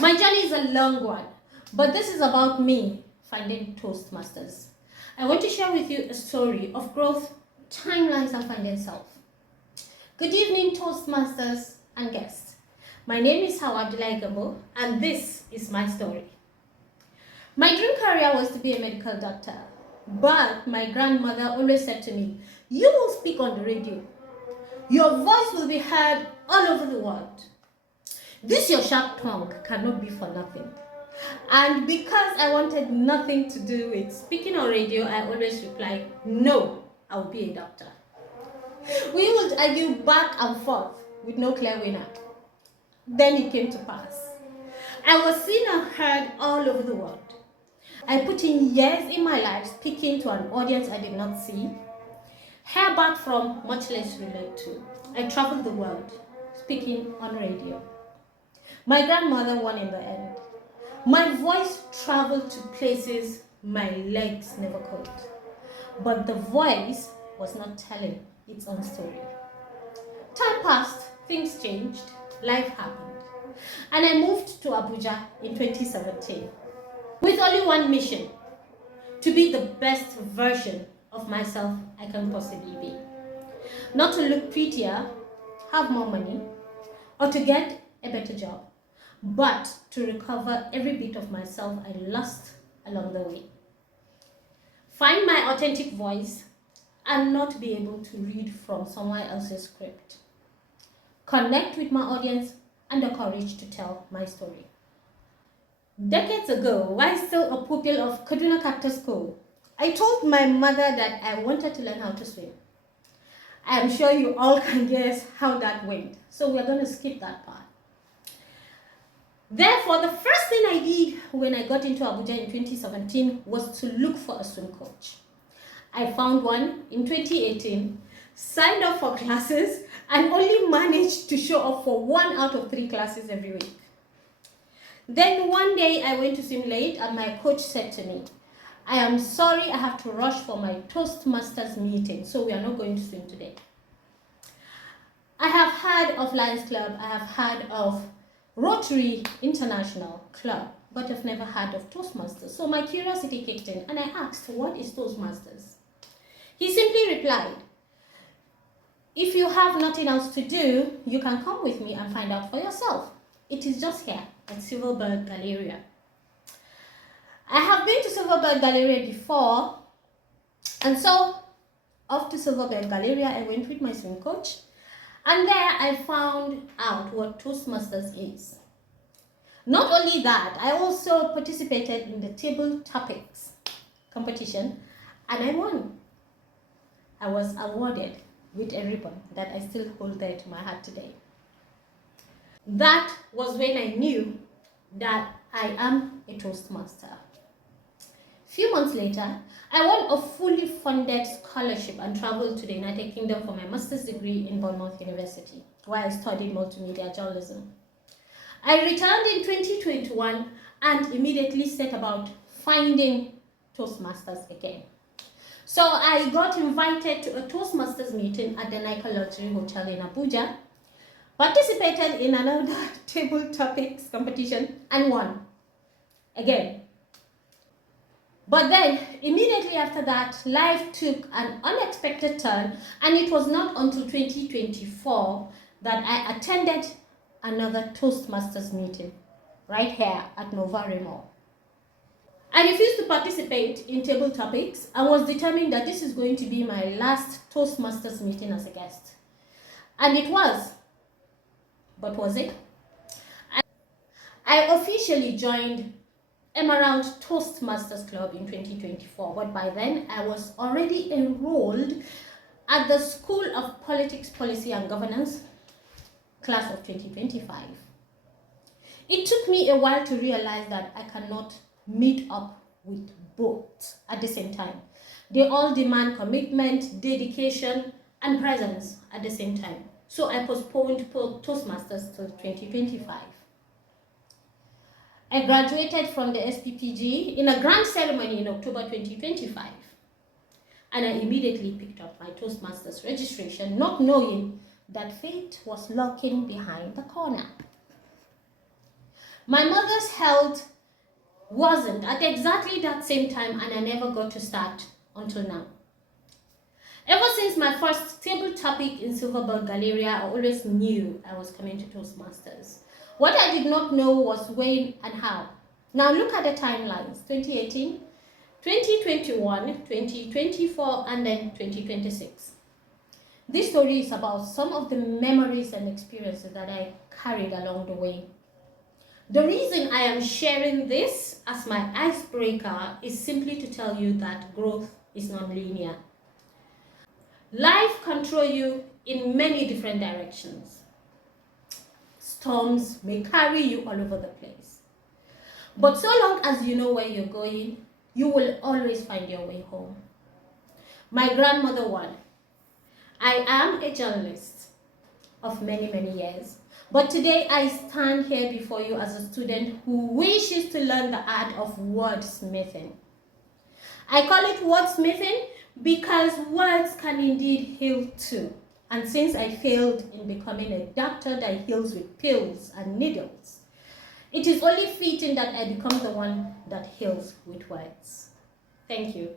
My journey is a long one, but this is about me finding Toastmasters. I want to share with you a story of growth, timelines, and finding self. Good evening, Toastmasters and guests. My name is Hawa Abdullahi Gabo, and this is my story. My dream career was to be a medical doctor, but my grandmother always said to me, "You will speak on the radio. Your voice will be heard all over the world. This your sharp tongue cannot be for nothing." And because I wanted nothing to do with speaking on radio, I always replied, "No, I'll be a doctor." We would argue back and forth with no clear winner. Then it came to pass. I was seen and heard all over the world. I put in years in my life speaking to an audience I did not see, hear back from, much less relate to. I traveled the world speaking on radio. My grandmother won in the end. My voice traveled to places my legs never could. But the voice was not telling its own story. Time passed, things changed, life happened. And I moved to Abuja in 2017 with only one mission: to be the best version of myself I can possibly be. Not to look prettier, have more money, or to get a better job, but to recover every bit of myself I lost along the way. Find my authentic voice and not be able to read from someone else's script. Connect with my audience and the courage to tell my story. Decades ago, while still a pupil of Kaduna Capital School, I told my mother that I wanted to learn how to swim. I am sure you all can guess how that went, so we're going to skip that part. Therefore, the first thing I did when I got into Abuja in 2017 was to look for a swim coach. I found one in 2018, signed up for classes, and only managed to show up for 1 out of 3 classes every week. Then one day I went to swim late and my coach said to me, "I am sorry, I have to rush for my Toastmasters meeting, so we are not going to swim today." I have heard of Lions Club, I have heard of Rotary International Club, but I've never heard of Toastmasters. So my curiosity kicked in and I asked, "What is Toastmasters?" He simply replied, "If you have nothing else to do, you can come with me and find out for yourself. It is just here at Silverbird Galleria." I have been to Silverbird Galleria before, and so off to Silverbird Galleria I went with my swim coach, and there I found out what Toastmasters is. Not only that, I also participated in the table topics competition and I won. I was awarded with a ribbon that I still hold there to my heart today. That was when I knew that I am a Toastmaster. Few months later, I won a fully funded scholarship and traveled to the United Kingdom for my master's degree in Bournemouth University, where I studied multimedia journalism. I returned in 2021 and immediately set about finding Toastmasters again. So I got invited to a Toastmasters meeting at the Nika Luxury Hotel in Abuja, participated in another table topics competition and won again. But then, immediately after that, life took an unexpected turn, and it was not until 2024 that I attended another Toastmasters meeting right here at Nova Remo. I refused to participate in table topics and was determined that this is going to be my last Toastmasters meeting as a guest. And it was. But was it? I officially joined Emerald Toastmasters Club in 2024, but by then I was already enrolled at the School of Politics, Policy and Governance, class of 2025. It took me a while to realize that I cannot meet up with both at the same time. They all demand commitment, dedication, and presence at the same time. So I postponed Toastmasters to 2025. I graduated from the SPPG in a grand ceremony in October 2025. And I immediately picked up my Toastmasters registration, not knowing that fate was lurking behind the corner. My mother's health wasn't at exactly that same time, and I never got to start until now. Ever since my first table topic in Silverbird Galleria, I always knew I was coming to Toastmasters. What I did not know was when and how. Now look at the timelines: 2018, 2021, 2024, and then 2026. This story is about some of the memories and experiences that I carried along the way. The reason I am sharing this as my icebreaker is simply to tell you that growth is not linear. Life can throw you in many different directions. Storms may carry you all over the place. But so long as you know where you're going, you will always find your way home. My grandmother won. I am a journalist of many, many years. But today I stand here before you as a student who wishes to learn the art of wordsmithing. I call it wordsmithing because words can indeed heal too. And since I failed in becoming a doctor that heals with pills and needles, it is only fitting that I become the one that heals with words. Thank you.